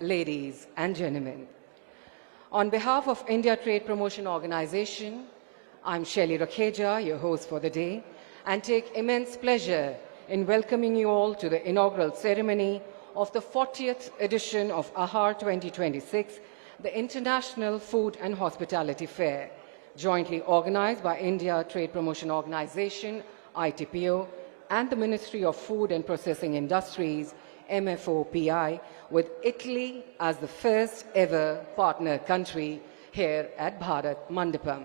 ladies and gentlemen. On behalf of India Trade Promotion Organization, I'm Shelly Rakheja, your host for the day, and take immense pleasure in welcoming you all to the inaugural ceremony of the 40th edition of AAHAR 2026, the International Food and Hospitality Fair, jointly organized by India Trade Promotion Organization, ITPO, and the Ministry of Food and Processing Industries, MFOPI, with Italy as the first ever partner country here at Bharat Mandapam.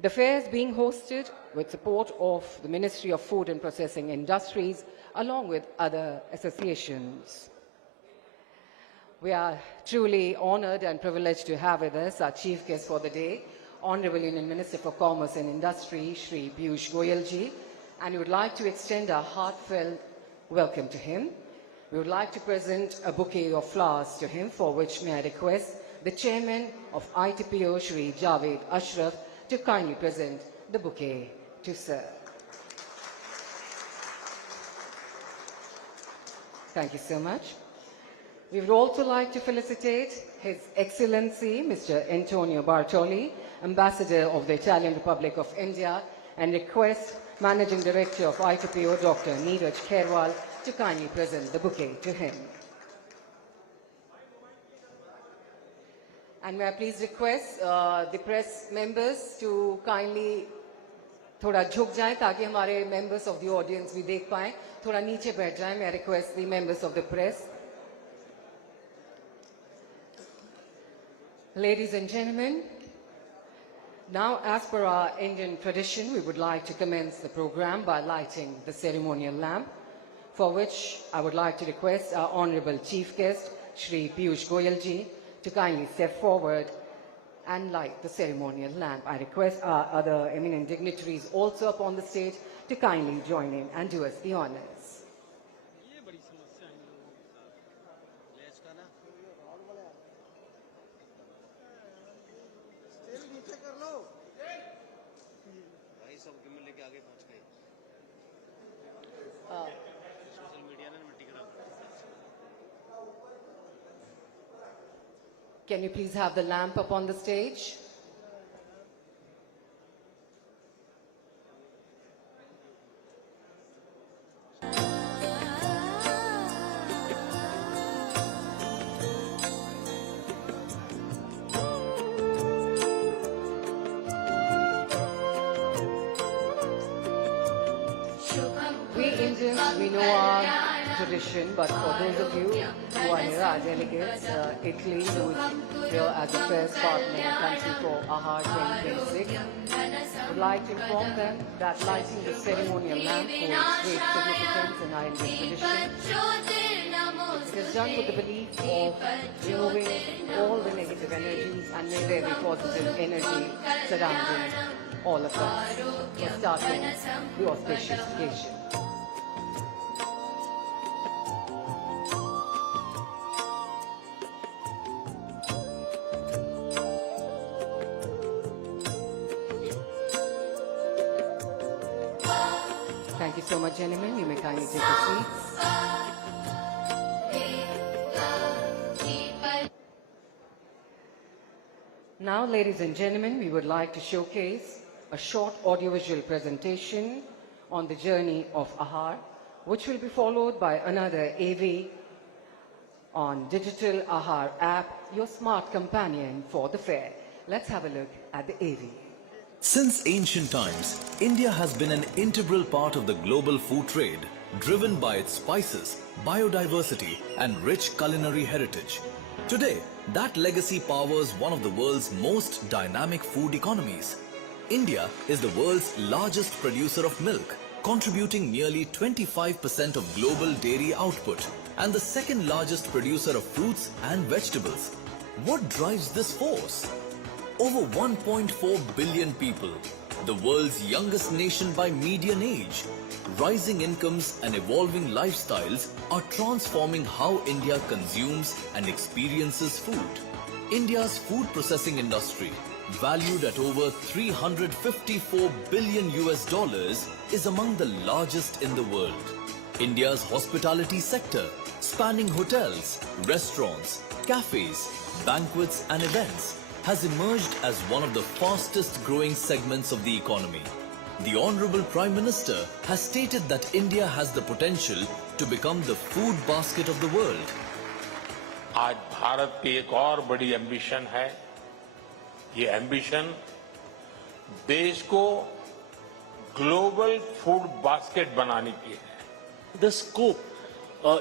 The fair is being hosted with support of the Ministry of Food and Processing Industries, along with other associations. We are truly honored and privileged to have with us our chief guest for the day, Honorable Union Minister for Commerce and Industry, Shri Piyush Goyal ji, and we would like to extend our heartfelt welcome to him. We would like to present a bouquet of flowers to him, for which may I request the Chairman of ITPO, Shri Javed Ashraf, to kindly present the bouquet to sir. Thank you so much. We would also like to felicitate His Excellency Mr. Antonio Bartoli, Ambassador of the Italian Republic of India, and request Managing Director of ITPO, Dr. Neeraj Khairwal, to kindly present the bouquet to him. And may I please request the press members to kindly थोड़ा झुक जाएं ताकि हमारे members of the audience भी देख पाएं, थोड़ा नीचे बैठ जाएं. May I request the members of the press. Ladies and gentlemen, now as per our Indian tradition, we would like to commence the program by lighting the ceremonial lamp, for which I would like to request our Honorable Chief Guest, Shri Piyush Goyal ji, to kindly step forward and light the ceremonial lamp. I request our other eminent dignitaries also upon the stage to kindly join in and do us the honors. Can you please have the lamp up on the stage? We Indians, we know our tradition, but for those of you who are here, our delegates, Italy, who is here as the first partner country for AAHAR 2026, would like to inform them that lighting the ceremonial lamp holds great significance in our Indian tradition. It is done with the belief of removing all the negative energies and may there be positive energy surrounding all of us for starting the auspicious occasion. Thank you so much, gentlemen. You may kindly take your seats. Now, ladies and gentlemen, we would like to showcase a short audiovisual presentation on the journey of AAHAR, which will be followed by another AV on digital AAHAR app, your smart companion for the fair. Let's have a look at the AV. Since ancient times, India has been an integral part of the global food trade, driven by its spices, biodiversity, and rich culinary heritage. Today, that legacy powers one of the world's most dynamic food economies. India is the world's largest producer of milk, contributing nearly 25% of global dairy output, and the second largest producer of fruits and vegetables. What drives this force? Over 1.4 billion people, the world's youngest nation by median age, rising incomes and evolving lifestyles are transforming how India consumes and experiences food. India's food processing industry, valued at over $354 billion, is among the largest in the world. India's hospitality sector, spanning hotels, restaurants, cafes, banquets and events, has emerged as one of the fastest growing segments of the economy. The Honorable Prime Minister has stated that India has the potential to become the food basket of the world. आज भारत की एक और बड़ी ambition है। ये ambition देश को global food basket बनाने की है। The scope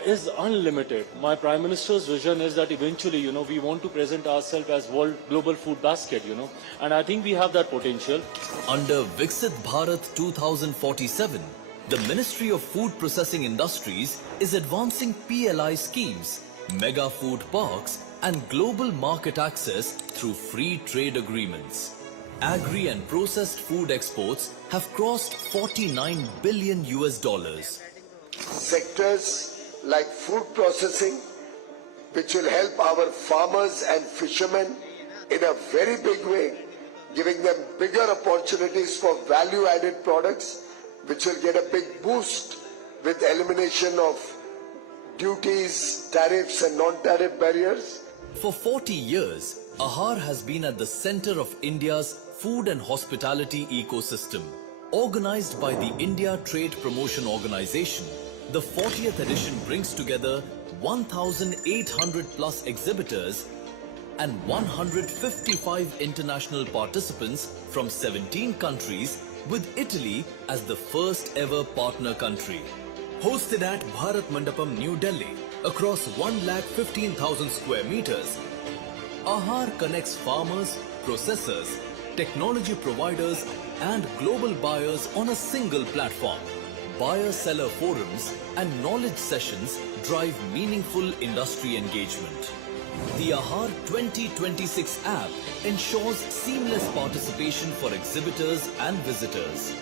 is unlimited. My Prime Minister's vision is that eventually, we want to present ourselves as world global food basket, and I think we have that potential. Under Viksit Bharat 2047, the Ministry of Food Processing Industries is advancing PLI schemes, mega food parks and global market access through free trade agreements. Agri and processed food exports have crossed $49 billion. Sectors like food processing, which will help our farmers and fishermen in a very big way, giving them bigger opportunities for value-added products, which will get a big boost with elimination of duties, tariffs and non-tariff barriers. For 40 years, AAHAR has been at the center of India's food and hospitality ecosystem. Organized by the India Trade Promotion Organization, the 40th edition brings together 1,800 plus exhibitors and 155 international participants from 17 countries, with Italy as the first ever partner country. Hosted at Bharat Mandapam, New Delhi, across 1,15,000 square meters, AAHAR connects farmers, processors, technology providers and global buyers on a single platform. Buyer-seller forums and knowledge sessions drive meaningful industry engagement. The AAHAR 2026 app ensures seamless participation for exhibitors and visitors.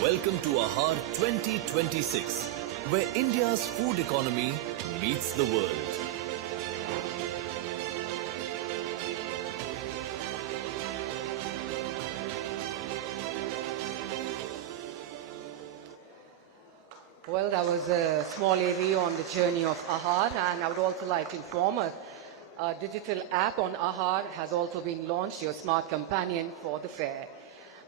Welcome to AAHAR 2026, where India's food economy meets the world. Well, that was a small review on the journey of AAHAR, and I would also like to inform a digital app on AAHAR has also been launched, your smart companion for the fair.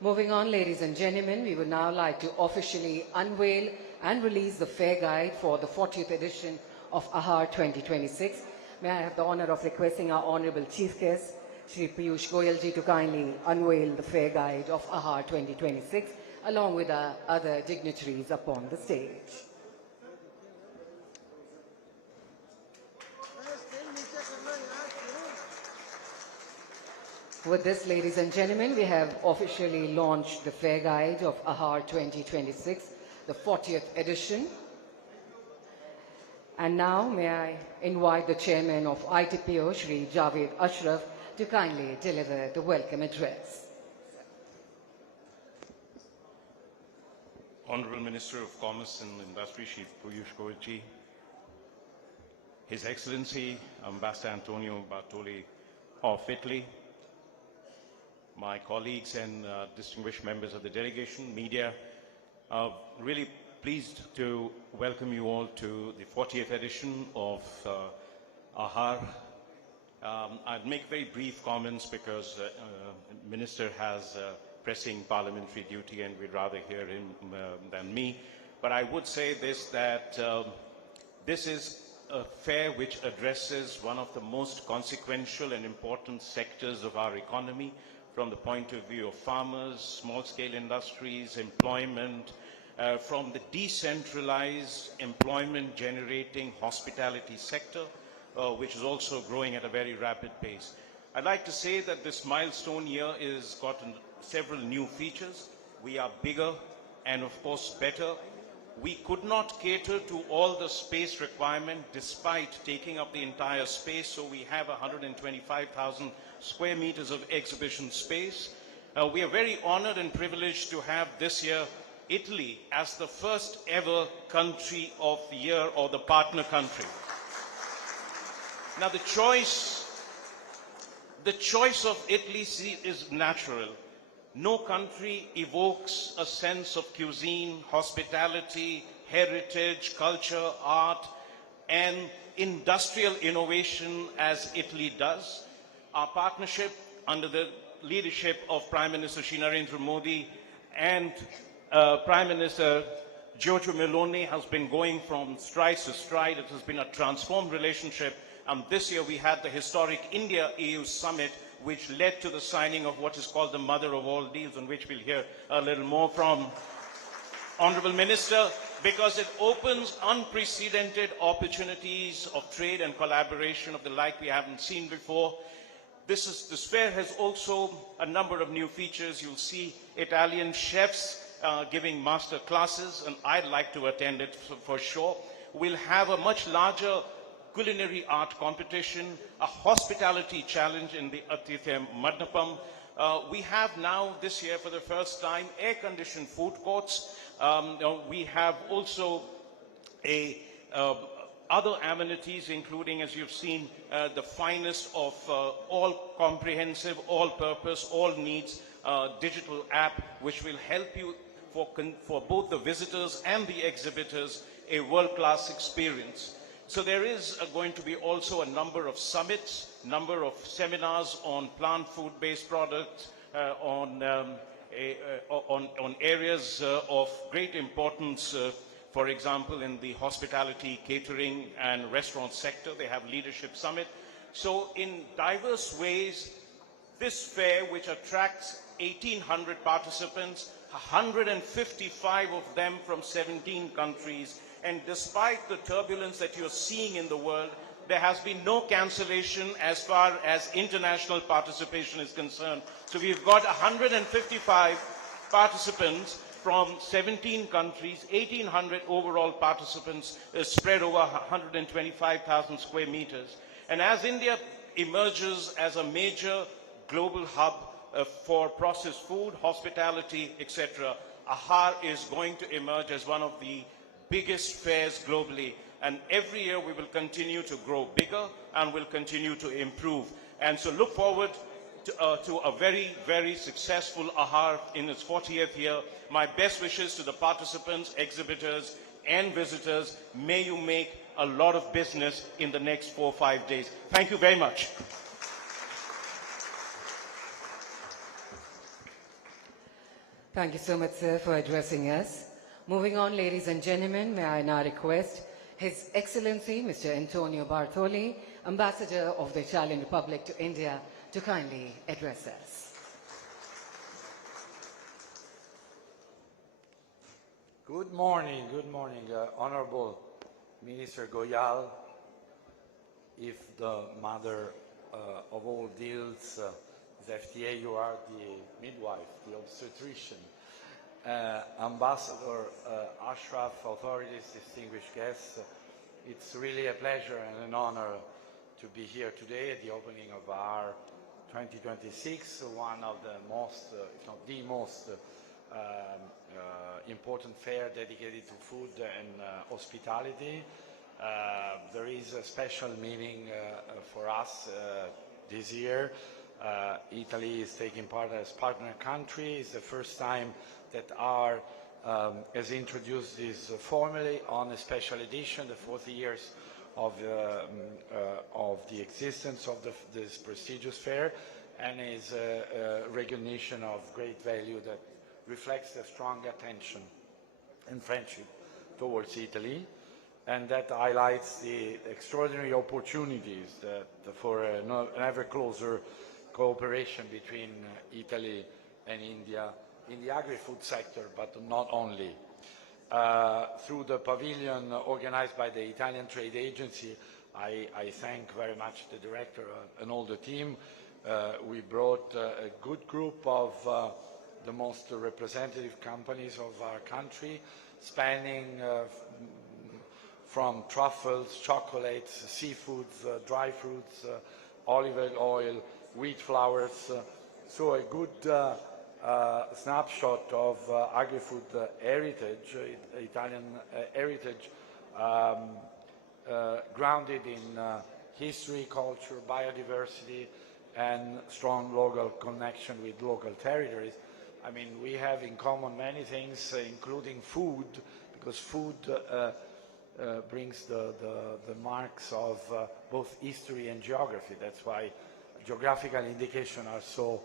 Moving on, ladies and gentlemen, we would now like to officially unveil and release the fair guide for the 40th edition of AAHAR 2026. May I have the honor of requesting our Honorable Chief Guest, Shri Piyush Goyal ji, to kindly unveil the fair guide of AAHAR 2026, along with our other dignitaries upon the stage. With this, ladies and gentlemen, we have officially launched the fair guide of AAHAR 2026, the 40th edition. And now may I invite the chairman of ITPO, Shri Javed Ashraf, to kindly deliver the welcome address. Honorable Minister of Commerce and Industry, Shri Piyush Goyal ji, His Excellency Ambassador Antonio Bartoli of Italy, my colleagues and distinguished members of the delegation, media, really pleased to welcome you all to the 40th edition of AAHAR. I'll make very brief comments because the Minister has pressing parliamentary duty and we'd rather hear him than me. But I would say this, that this is a fair which addresses one of the most consequential and important sectors of our economy from the point of view of farmers, small-scale industries, employment, from the decentralized employment-generating hospitality sector, which is also growing at a very rapid pace. I'd like to say that this milestone year has gotten several new features. We are bigger and of course better. We could not cater to all the space requirement despite taking up the entire space, so we have 125,000 square meters of exhibition space. We are very honored and privileged to have this year Italy as the first ever country of the year, or the partner country. Now the choice of Italy is natural. No country evokes a sense of cuisine, hospitality, heritage, culture, art, and industrial innovation as Italy does. Our partnership under the leadership of Prime Minister Shri Narendra Modi and Prime Minister Giorgio Meloni has been going from stride to stride. It has been a transformed relationship. And this year we had the historic India-EU summit, which led to the signing of what is called the mother of all deals, on which we'll hear a little more from Honorable Minister, because it opens unprecedented opportunities of trade and collaboration of the like we haven't seen before. This fair has also a number of new features. You'll see Italian chefs giving master classes, and I'd like to attend it for sure. We'll have a much larger culinary art competition, a hospitality challenge in the Atithya Mandapam. We have now this year for the first time air-conditioned food courts. We have also other amenities, including, as you've seen, the finest of all comprehensive, all-purpose, all needs digital app, which will help you for both the visitors and the exhibitors a world-class experience. So there is going to be also a number of summits, number of seminars on plant food-based products, on areas of great importance. For example, in the hospitality, catering, and restaurant sector, they have leadership summit. So in diverse ways, this fair, which attracts 1,800 participants, 155 of them from 17 countries, and despite the turbulence that you're seeing in the world, there has been no cancellation as far as international participation is concerned. So we've got 155 participants from 17 countries, 1,800 overall participants spread over 125,000 square meters. And as India emerges as a major global hub for processed food, hospitality, etc., AAHAR is going to emerge as one of the biggest fairs globally. And every year we will continue to grow bigger and will continue to improve. And so look forward to a very, very successful AAHAR in its 40th year. My best wishes to the participants, exhibitors, and visitors. May you make a lot of business in the next 4 or 5 days. Thank you very much. Thank you so much, sir, for addressing us. Moving on, ladies and gentlemen, may I now request His Excellency, Mr. Antonio Bartoli, Ambassador of the Italian Republic to India, to kindly address us. Good morning, Honorable Minister Goyal. If the mother of all deals is FTA, you are the midwife, the obstetrician. Ambassador Ashraf, authorities, distinguished guests, it's really a pleasure and an honor to be here today at the opening of our 2026, one of the most, if not the most, important fair dedicated to food and hospitality. There is a special meaning for us this year. Italy is taking part as partner country. It's the first time that AAHAR has introduced this formally on a special edition, the 40 years of the existence of this prestigious fair, and is a recognition of great value that reflects the strong attention and friendship towards Italy, and that highlights the extraordinary opportunities for an ever closer cooperation between Italy and India in the agri-food sector, but not only. Through the pavilion organized by the Italian Trade Agency, I thank very much the director and all the team. We brought a good group of the most representative companies of our country, spanning from truffles, chocolates, seafoods, dry fruits, olive oil, wheat flours. So a good snapshot of agri-food heritage, Italian heritage, grounded in history, culture, biodiversity, and strong local connection with local territories. I mean, we have in common many things, including food, because food brings the marks of both history and geography. That's why geographical indications are so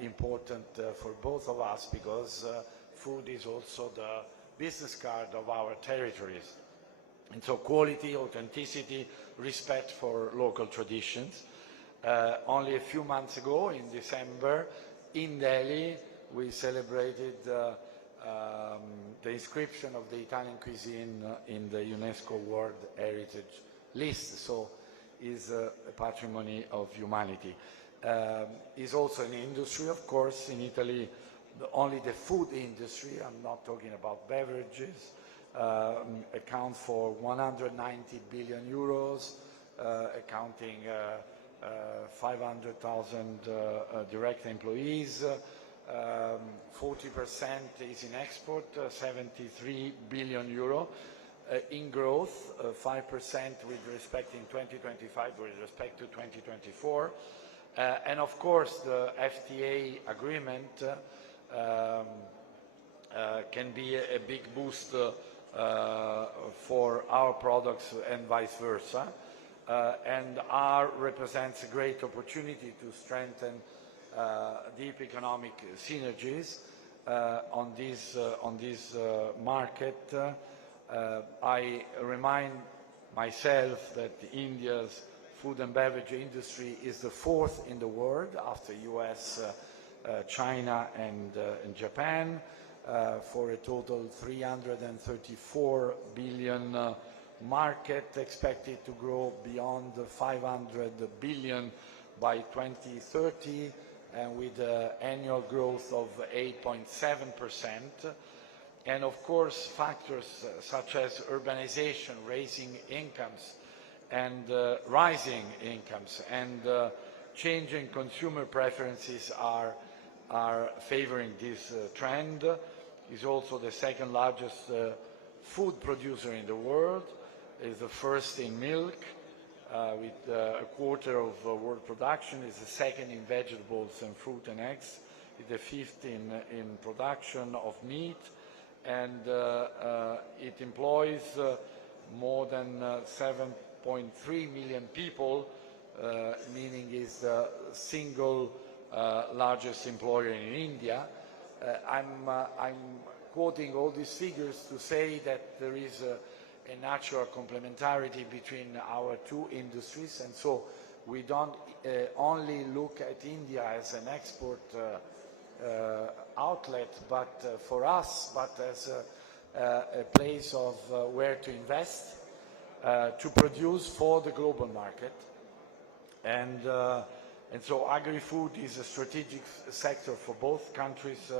important for both of us, because food is also the business card of our territories. And so quality, authenticity, respect for local traditions. Only a few months ago, in December, in Delhi, we celebrated the inscription of the Italian cuisine in the UNESCO World Heritage List, so is a patrimony of humanity. Is also an industry, of course, in Italy. Only the food industry, I'm not talking about beverages, account for 190 billion euros, accounting 500,000 direct employees. 40% is in export, 73 billion euro. In growth, 5% with respect in 2025 with respect to 2024. And of course, the FTA agreement can be a big boost for our products and vice versa. And AAHAR represents a great opportunity to strengthen deep economic synergies on this market. I remind myself that India's food and beverage industry is the fourth in the world after US, China and Japan, for a total 334 billion market, expected to grow beyond 500 billion by 2030, and with annual growth of 8.7%. And of course, factors such as urbanization, raising incomes, and rising incomes, and changing consumer preferences are favoring this trend. Is also the second largest food producer in the world, is the first in milk, with a quarter of world production, is the second in vegetables and fruit and eggs, is the fifth in production of meat, and it employs more than 7.3 million people, meaning is the single largest employer in India. I'm quoting all these figures to say that there is a natural complementarity between our two industries, and so we don't only look at India as an export outlet, but for us, but as a place of where to invest, to produce for the global market. And so agri-food is a strategic sector for both countries,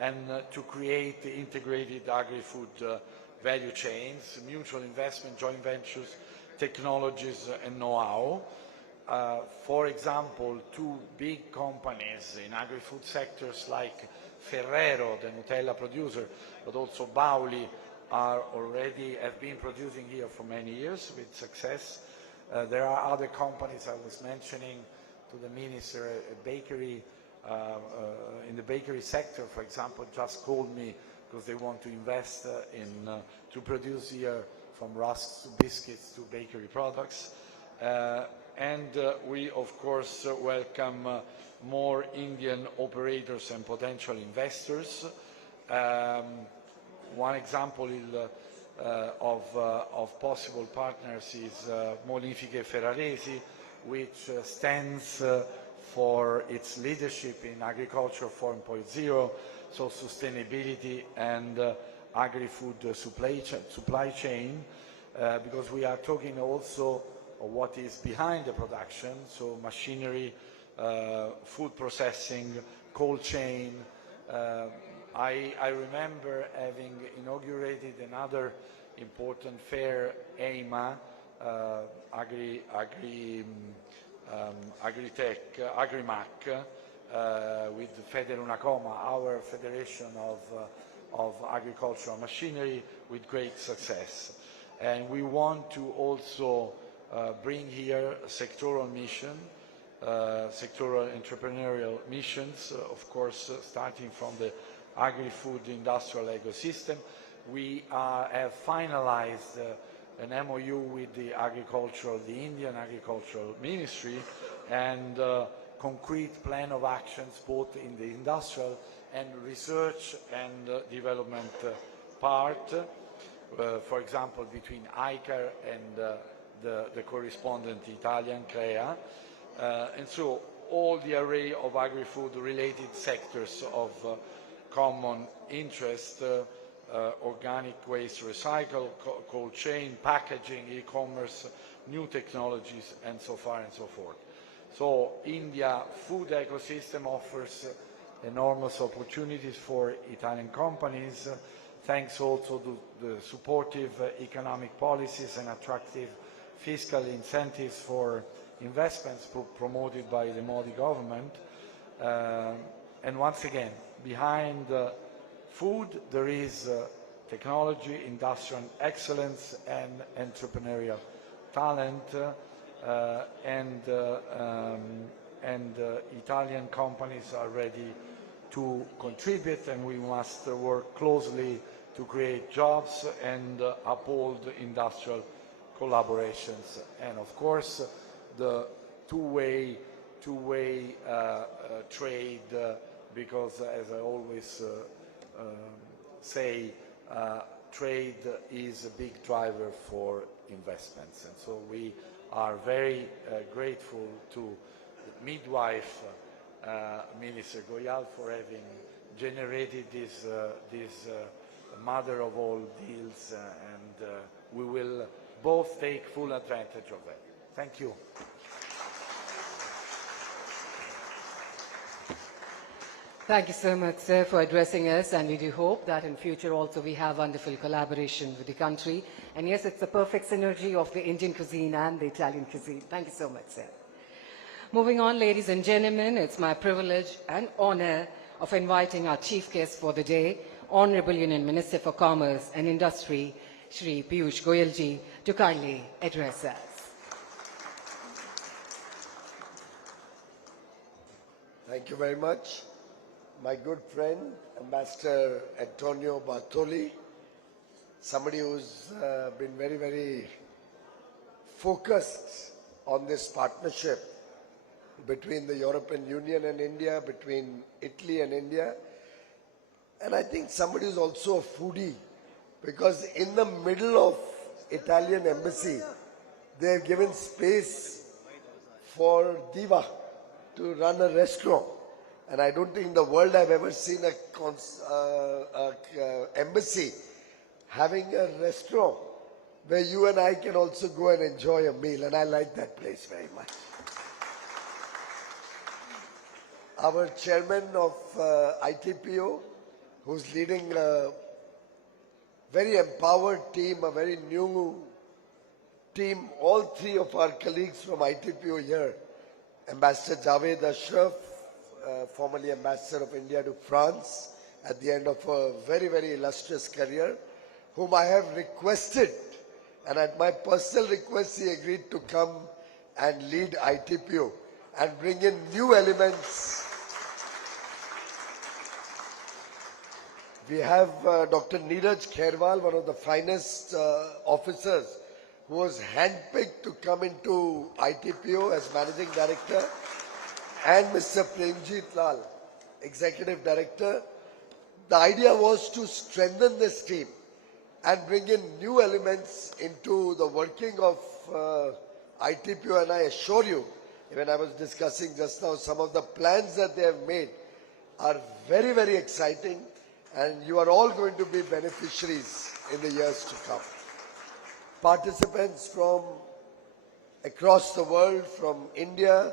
and to create integrated agri-food value chains, mutual investment, joint ventures, technologies and know-how. For example, two big companies in agri-food sectors like Ferrero, the Nutella producer, but also Bauli, have been producing here for many years with success. There are other companies I was mentioning to the minister, a bakery in the bakery sector, for example, just called me because they want to invest to produce here from rusks to biscuits to bakery products. And we, of course, welcome more Indian operators and potential investors. One example of possible partners is Molifiche Ferraresi, which stands for its leadership in agriculture 4.0, so sustainability and agri-food supply chain, because we are talking also of what is behind the production, so machinery, food processing, cold chain. I remember having inaugurated another important fair, AIMA, Agrimac, with Federunacoma, our federation of agricultural machinery, with great success. And we want to also bring here sectoral mission, sectoral entrepreneurial missions, of course, starting from the agri-food industrial ecosystem, we have finalized an MOU with the Indian Agricultural Ministry, and concrete plan of actions both in the industrial and research and development part, for example, between AAHAR and the correspondent Italian CREA. And so all the array of agri-food related sectors of common interest, organic waste recycle, cold chain, packaging, e-commerce, new technologies, and so far and so forth. So India food ecosystem offers enormous opportunities for Italian companies, thanks also to the supportive economic policies and attractive fiscal incentives for investments promoted by the Modi government. And once again, behind food there is technology, industrial excellence, and entrepreneurial talent, and Italian companies are ready to contribute, and we must work closely to create jobs and uphold industrial collaborations. And of course, the two-way trade, because as I always say, trade is a big driver for investments. And so we are very grateful to the midwife, Minister Goyal, for having generated this mother of all deals, and we will both take full advantage of that. Thank you. Thank you so much, sir, for addressing us, and we do hope that in future also we have wonderful collaboration with the country. And yes, it's a perfect synergy of the Indian cuisine and the Italian cuisine. Thank you so much, sir. Moving on, ladies and gentlemen, it's my privilege and honor of inviting our chief guest for the day, Honorable Union Minister for Commerce and Industry, Shri Piyush Goyal ji, to kindly address us. Thank you very much. My good friend, Ambassador Antonio Bartoli, somebody who's been very, very focused on this partnership between the European Union and India, between Italy and India. And I think somebody who's also a foodie, because in the middle of Italian embassy, they've given space for Diva to run a restaurant. And I don't think in the world I've ever seen a embassy having a restaurant where you and I can also go and enjoy a meal. And I like that place very much. Our chairman of ITPO, who's leading a very empowered team, a very new team, all three of our colleagues from ITPO here, Ambassador Javed Ashraf, formerly Ambassador of India to France, at the end of a very, very illustrious career, whom I have requested, and at my personal request he agreed to come and lead ITPO and bring in new elements. We have Dr. Neeraj Khairwal, one of the finest officers, who was handpicked to come into ITPO as Managing Director, and Mr. Premjit Lal, Executive Director. The idea was to strengthen this team and bring in new elements into the working of ITPO, and I assure you, when I was discussing just now, some of the plans that they have made are very, very exciting, and you are all going to be beneficiaries in the years to come. Participants from across the world, from India,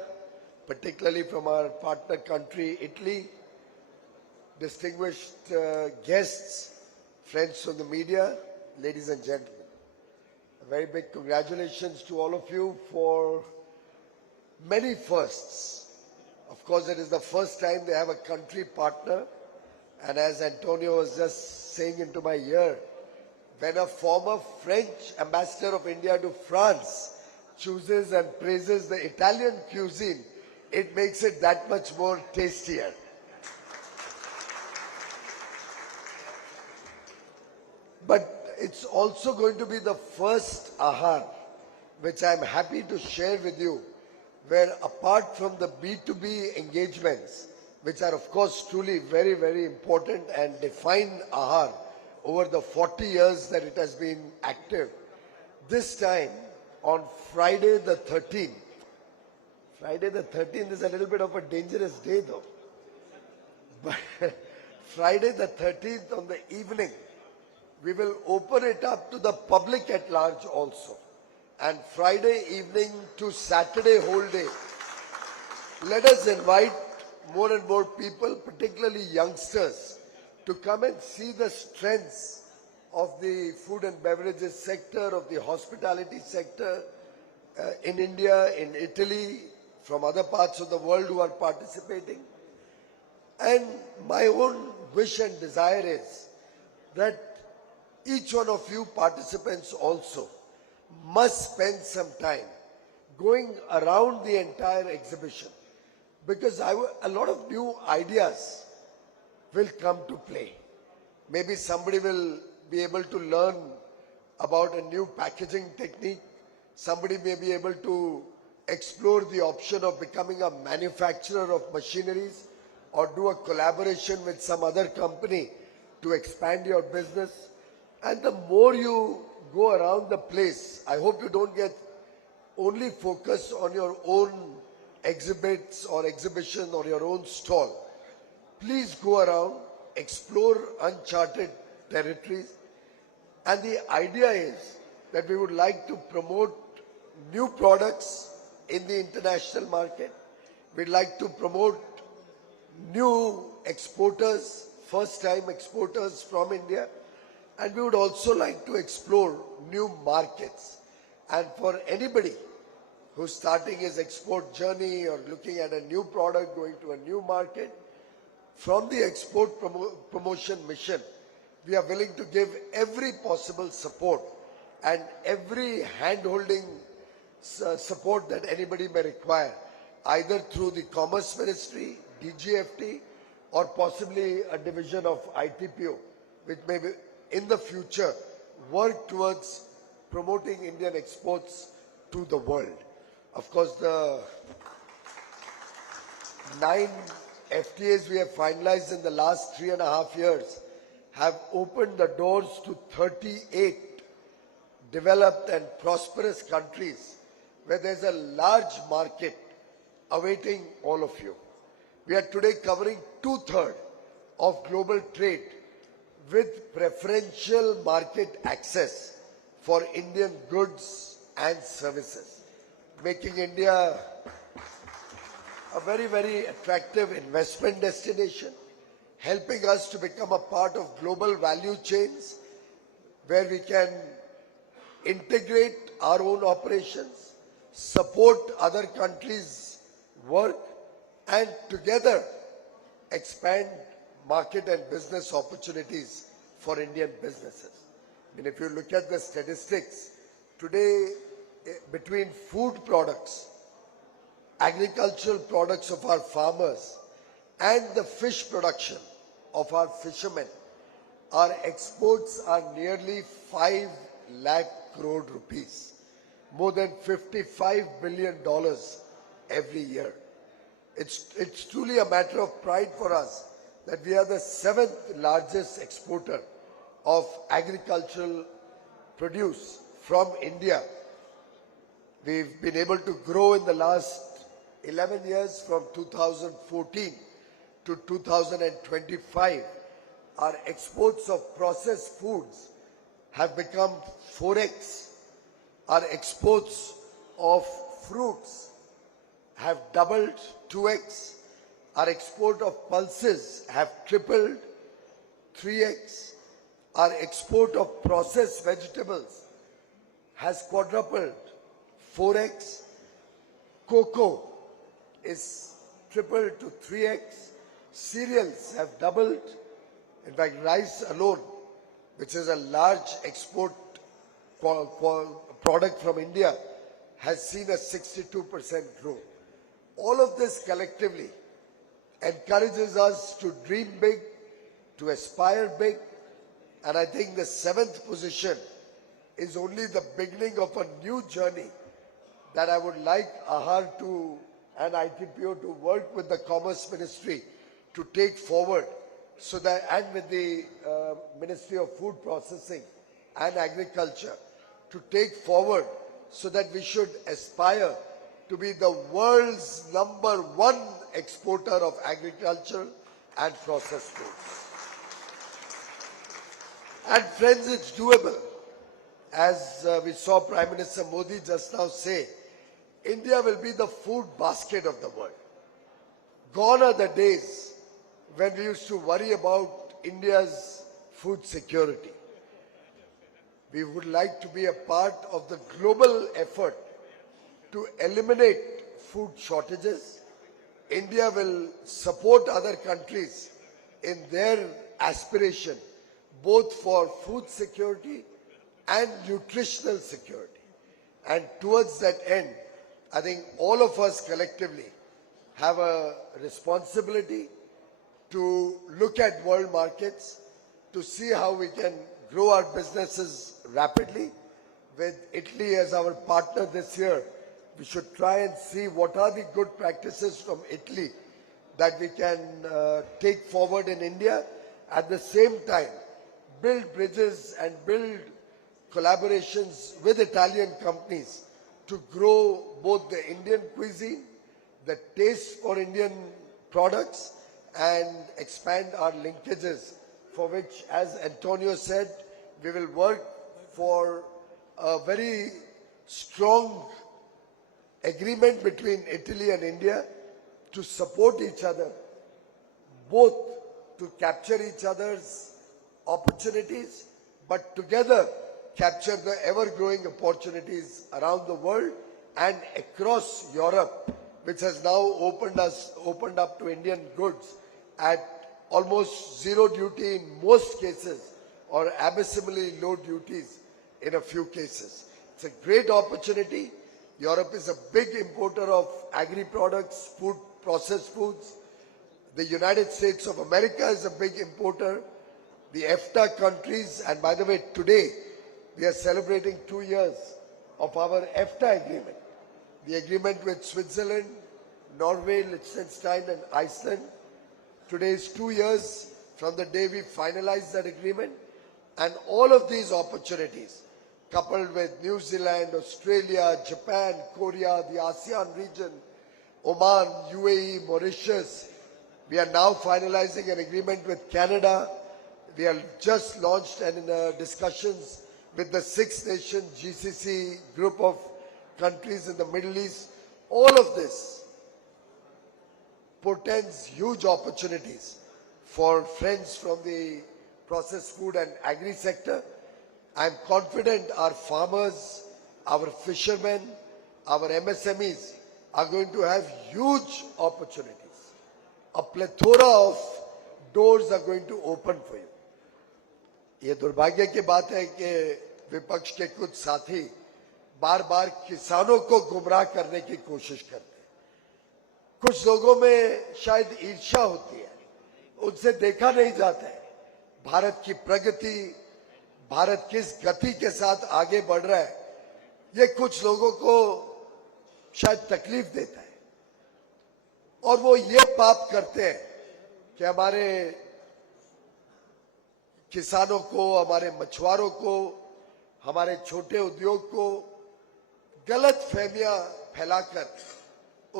particularly from our partner country, Italy, distinguished guests, friends from the media, ladies and gentlemen. A very big congratulations to all of you for many firsts. Of course, it is the first time they have a country partner, and as Antonio was just saying into my ear, when a former French ambassador of India to France chooses and praises the Italian cuisine, it makes it that much more tastier. But it's also going to be the first AAHAR, which I'm happy to share with you, where apart from the B2B engagements, which are of course truly very, very important and define AAHAR over the 40 years that it has been active, this time on Friday the 13th, Friday the 13th is a little bit of a dangerous day though, but Friday the 13th on the evening, we will open it up to the public at large also. And Friday evening to Saturday whole day, let us invite more and more people, particularly youngsters, to come and see the strengths of the food and beverages sector, of the hospitality sector in India, in Italy, from other parts of the world who are participating. And my own wish and desire is that each one of you participants also must spend some time going around the entire exhibition, because a lot of new ideas will come to play. Maybe somebody will be able to learn about a new packaging technique. Somebody may be able to explore the option of becoming a manufacturer of machineries or do a collaboration with some other company to expand your business. And the more you go around the place, I hope you don't get only focused on your own exhibits or exhibition or your own stall. Please go around, explore uncharted territories. And the idea is that we would like to promote new products in the international market. We'd like to promote new exporters, first-time exporters from India. And we would also like to explore new markets. And for anybody who's starting his export journey or looking at a new product, going to a new market, from the export promotion mission, we are willing to give every possible support and every hand-holding support that anybody may require, either through the Commerce Ministry, DGFT, or possibly a division of ITPO, which may be, in the future, work towards promoting Indian exports to the world. Of course, the 9 FTAs we have finalized in the last 3.5 years have opened the doors to 38 developed and prosperous countries where there's a large market awaiting all of you. We are today covering 2/3 of global trade with preferential market access for Indian goods and services, making India a very, very attractive investment destination, helping us to become a part of global value chains where we can integrate our own operations, support other countries' work, and together expand market and business opportunities for Indian businesses. I mean, if you look at the statistics, today between food products, agricultural products of our farmers, and the fish production of our fishermen, our exports are nearly 5 lakh crore rupees, more than $55 billion every year. It's truly a matter of pride for us that we are the 7th largest exporter of agricultural produce from India. We've been able to grow in the last 11 years, from 2014 to 2025. Our exports of processed foods have become 4x. Our exports of fruits have doubled, 2x. Our export of pulses have tripled, 3x. Our export of processed vegetables has quadrupled, 4x. Cocoa is tripled to 3x. Cereals have doubled. In fact, rice alone, which is a large export product from India, has seen a 62% growth. All of this collectively encourages us to dream big, to aspire big, And I think the 7th position is only the beginning of a new journey that I would like AAHAR to and ITPO to work with the Commerce Ministry to take forward, so that, and with the Ministry of Food Processing and Agriculture to take forward, so that we should aspire to be the world's #1 exporter of agriculture and processed foods. And friends, it's doable. As we saw Prime Minister Modi just now say, India will be the food basket of the world. Gone are the days when we used to worry about India's food security. We would like to be a part of the global effort to eliminate food shortages. India will support other countries in their aspiration, both for food security and nutritional security. And towards that end, I think all of us collectively have a responsibility to look at world markets, to see how we can grow our businesses rapidly. With Italy as our partner this year, we should try and see what are the good practices from Italy that we can take forward in India. At the same time, build bridges and build collaborations with Italian companies to grow both the Indian cuisine, the taste for Indian products, and expand our linkages, for which, as Antonio said, we will work for a very strong agreement between Italy and India to support each other, both to capture each other's opportunities, but together capture the ever-growing opportunities around the world and across Europe, which has now opened up to Indian goods at almost zero duty in most cases, or abysmally low duties in a few cases. It's a great opportunity. Europe is a big importer of agri-products, food, processed foods. The United States of America is a big importer. The EFTA countries, and by the way, today we are celebrating 2 years of our EFTA agreement. The agreement with Switzerland, Norway, Liechtenstein and Iceland. Today is 2 years from the day we finalized that agreement. And all of these opportunities, coupled with New Zealand, Australia, Japan, Korea, the ASEAN region, Oman, UAE, Mauritius. We are now finalizing an agreement with Canada. We are just launched and in discussions with the Six Nation GCC group of countries in the Middle East. All of this portends huge opportunities for friends from the processed food and agri sector. I am confident our farmers, our fishermen, our MSMEs are going to have huge opportunities. A plethora of doors are going to open for you. ये दुर्भाग्य की बात है कि विपक्ष के कुछ साथी बार बार किसानों को गुमराह करने की कोशिश करते हैं। कुछ लोगों में शायद ईर्ष्या होती है, उनसे देखा नहीं जाता है भारत की प्रगति, भारत किस गति के साथ आगे बढ़ रहा है, ये कुछ लोगों को शायद तकलीफ देता है। और वो ये पाप करते हैं कि हमारे किसानों को, हमारे मछुआरों को, हमारे छोटे उद्योग को गलत फहमियां फैलाकर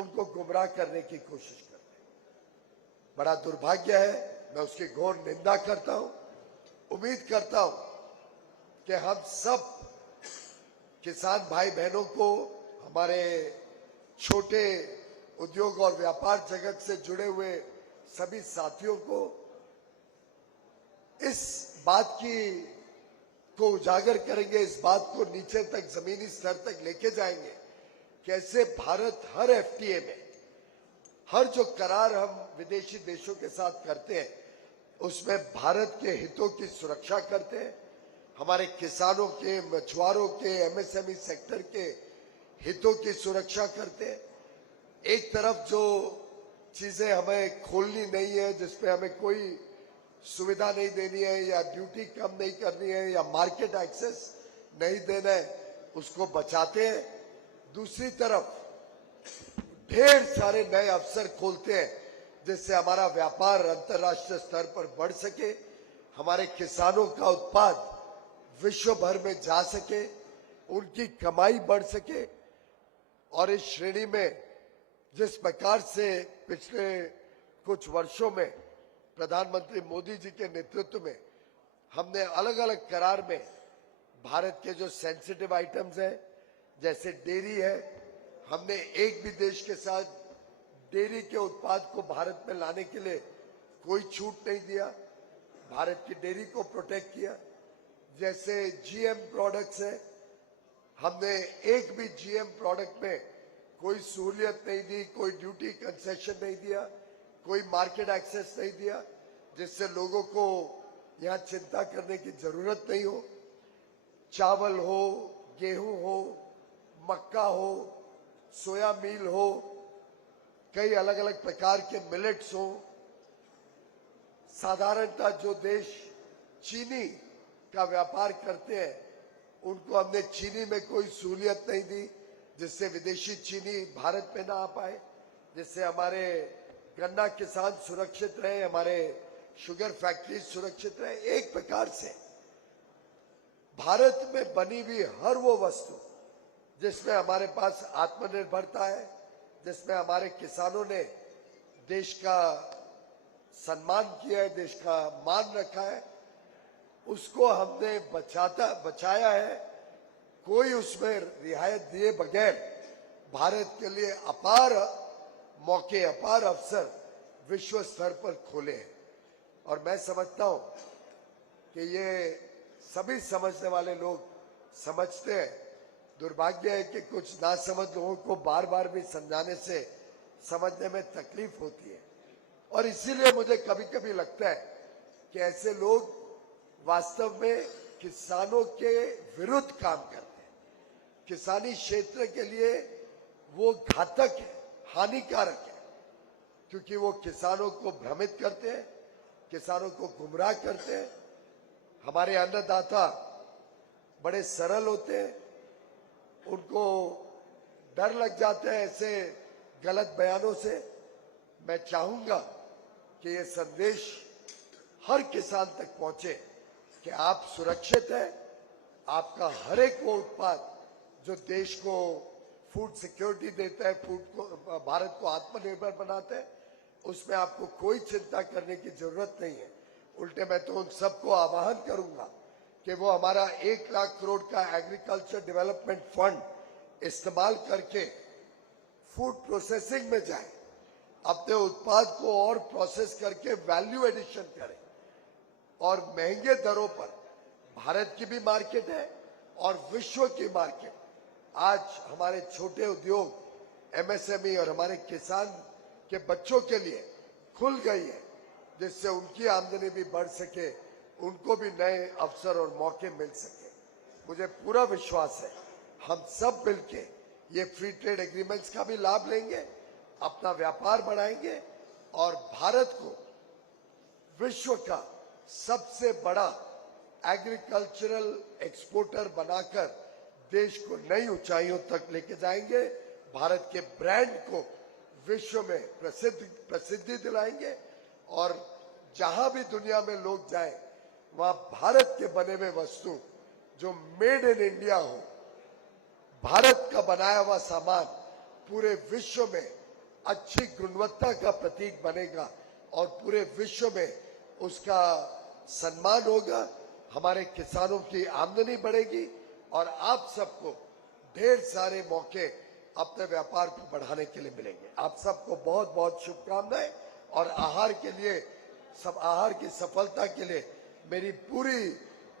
उनको गुमराह करने की कोशिश करते हैं। बड़ा दुर्भाग्य है, मैं उसकी घोर निंदा करता हूं। उम्मीद करता हूं कि हम सब किसान भाई बहनों को, हमारे छोटे उद्योग और व्यापार जगत से जुड़े हुए सभी साथियों को इस बात को उजागर करेंगे, इस बात को नीचे तक, जमीनी स्तर तक लेके जाएंगे। कैसे भारत हर एफटीए में, हर जो करार हम विदेशी देशों के साथ करते हैं, उसमें भारत के हितों की सुरक्षा करते हैं, हमारे किसानों के, मछुआरों के, एमएसएमई सेक्टर के हितों की सुरक्षा करते हैं। एक तरफ जो चीजें हमें खोलनी नहीं है, जिसपे हमें कोई सुविधा नहीं देनी है या ड्यूटी कम नहीं करनी है या मार्केट एक्सेस नहीं देना है, उसको बचाते हैं। दूसरी तरफ ढेर सारे नए अवसर खोलते हैं जिससे हमारा व्यापार अंतर्राष्ट्रीय स्तर पर बढ़ सके, हमारे किसानों का उत्पाद विश्व भर में जा सके, उनकी कमाई बढ़ सके। और इस श्रेणी में जिस प्रकार से पिछले कुछ वर्षों में प्रधानमंत्री मोदी जी के नेतृत्व में हमने अलग अलग करार में भारत के जो सेंसिटिव आइटम्स हैं जैसे डेयरी है, हमने एक भी देश के साथ डेयरी के उत्पाद को भारत में लाने के लिए कोई छूट नहीं दिया, भारत की डेयरी को प्रोटेक्ट किया। जैसे जीएम प्रोडक्ट्स है, हमने एक भी जीएम प्रोडक्ट में कोई सहूलियत नहीं दी, कोई ड्यूटी कंसेशन नहीं दिया, कोई मार्केट एक्सेस नहीं दिया, जिससे लोगों को यहाँ चिंता करने की जरूरत नहीं हो। चावल हो, गेहूं हो, मक्का हो, सोया मील हो, कई अलग अलग प्रकार के मिलेट्स हो। साधारणतः जो देश चीनी का व्यापार करते हैं उनको हमने चीनी में कोई सहूलियत नहीं दी जिससे विदेशी चीनी भारत में ना आ पाए, जिससे हमारे गन्ना किसान सुरक्षित रहे, हमारे शुगर फैक्ट्री सुरक्षित रहे। एक प्रकार से भारत में बनी हुई हर वो वस्तु जिसमें हमारे पास आत्मनिर्भरता है, जिसमें हमारे किसानों ने देश का सम्मान किया है, देश का मान रखा है, उसको हमने बचाया है। कोई उसमें रियायत दिए बगैर भारत के लिए अपार मौके, अपार अवसर विश्व स्तर पर खोले हैं। और मैं समझता हूं कि ये सभी समझने वाले लोग समझते हैं। दुर्भाग्य है कि कुछ नासमझ लोगों को बार बार भी समझाने से समझने में तकलीफ होती है। और इसीलिए मुझे कभी कभी लगता है कि ऐसे लोग वास्तव में किसानों के विरुद्ध काम करते हैं। किसानी क्षेत्र के लिए वो घातक है, हानिकारक है, क्योंकि वो किसानों को भ्रमित करते हैं, किसानों को गुमराह करते हैं। हमारे अन्नदाता बड़े सरल होते हैं, उनको डर लग जाता है ऐसे गलत बयानों से। मैं चाहूंगा कि ये संदेश हर किसान तक पहुंचे कि आप सुरक्षित हैं, आपका हर एक वो उत्पाद जो देश को फूड सिक्योरिटी देता है, फूड को, भारत को आत्मनिर्भर बनाता है, उसमें आपको कोई चिंता करने की जरूरत नहीं है। उल्टे मैं तो उन सबको आह्वान करूंगा कि वो हमारा 1 लाख करोड़ का एग्रीकल्चर डेवलपमेंट फंड इस्तेमाल करके फूड प्रोसेसिंग में जाए, अपने उत्पाद को और प्रोसेस करके वैल्यू एडिशन करें और महंगे दरों पर भारत की भी मार्केट है और विश्व की मार्केट आज हमारे छोटे उद्योग, एमएसएमई और हमारे किसान के बच्चों के लिए खुल गई है, जिससे उनकी आमदनी भी बढ़ सके, उनको भी नए अवसर और मौके मिल सके। मुझे पूरा विश्वास है हम सब मिलके ये फ्री ट्रेड एग्रीमेंट्स का भी लाभ लेंगे, अपना व्यापार बढ़ाएंगे और भारत को विश्व का सबसे बड़ा एग्रीकल्चरल एक्सपोर्टर बनाकर देश को नई ऊंचाइयों तक लेके जाएंगे। भारत के ब्रांड को विश्व में प्रसिद्धि दिलाएंगे और जहां भी दुनिया में लोग जाएं वहां भारत के बने हुए वस्तु जो मेड इन इंडिया हो, भारत का बनाया हुआ सामान पूरे विश्व में अच्छी गुणवत्ता का प्रतीक बनेगा और पूरे विश्व में उसका सम्मान होगा। हमारे किसानों की आमदनी बढ़ेगी और आप सबको ढेर सारे मौके अपने व्यापार को बढ़ाने के लिए मिलेंगे। आप सबको बहुत बहुत शुभकामनाएं और आहार के लिए, आहार की सफलता के लिए मेरी पूरी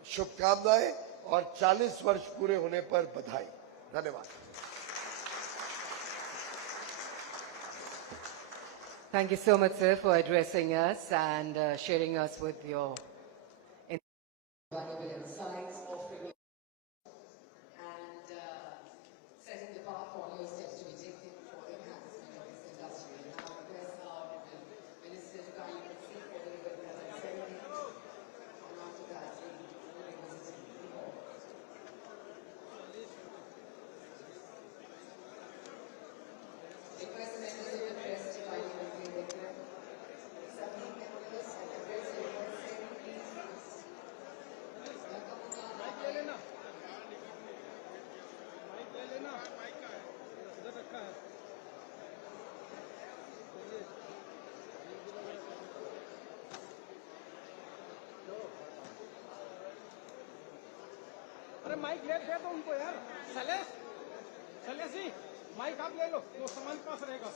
शुभकामनाएं और 40 वर्ष पूरे होने पर बधाई। धन्यवाद। Thank you so much, sir, for addressing us and sharing us with your valuable insights, offering and setting the path for new steps to be taken for the enhancement of this industry. And now I request our Minister to kindly proceed for the ribbon cutting ceremony. Mic ले दे दो उनको यार। सलेश जी mic आप ले लो, वो सामान पास रहेगा।